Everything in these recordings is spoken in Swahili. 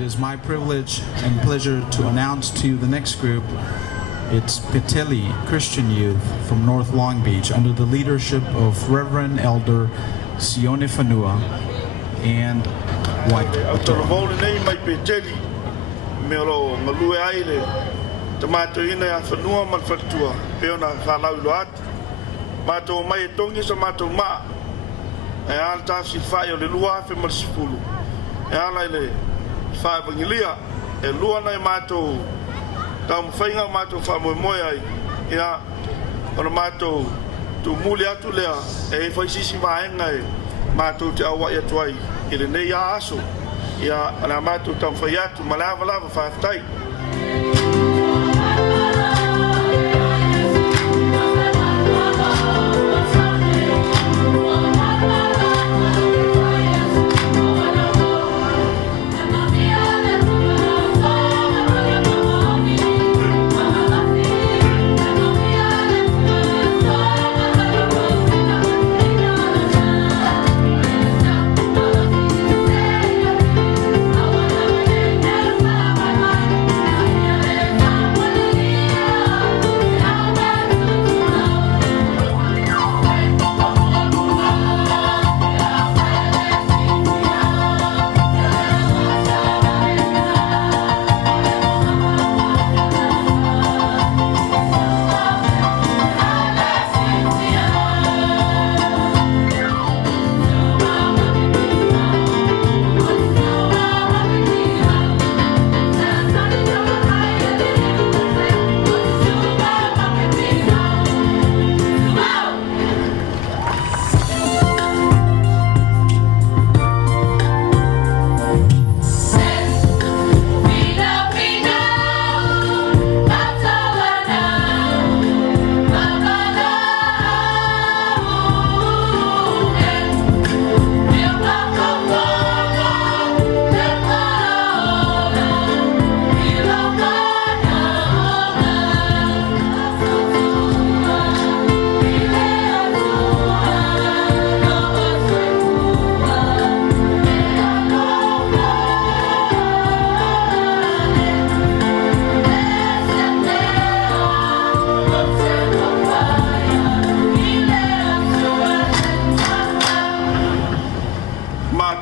It is my privilege and pleasure to announce to you the next group. It's Peteli Christian Youth from North Long Beach under the leadership of Reverend Elder Sione Fanua and White. Peteli mero ngalue aile tamato ina ya Fanua man fatua peona falau loat mato mai tongi sa mato ma e al Tafesilafa'i le lua fe marsipulu e ala ile fa evangelia e lua na mato tam fainga mato fa moe ai ia ona mato tu muli atu lea e fa sisi vaenga e mato te awa ia tuai ile ne ia aso ia ana mato tam fa atu malava lava fa tai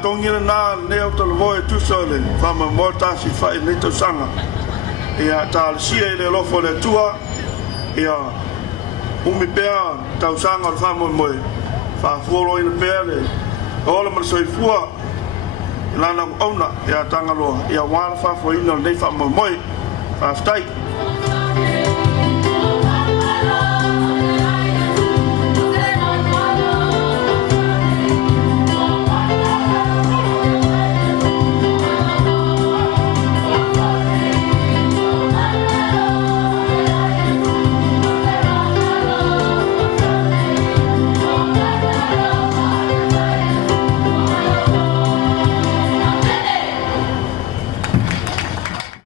Tongina na leo to loe tu sole fama morta si fa le to sanga ia tal si le lo fo le tua ia umi pea tau sanga fama mo fa folo in pele ola mo soi fua lana ona ia tanga lo ia wala fa fo ina le fama mo fa stai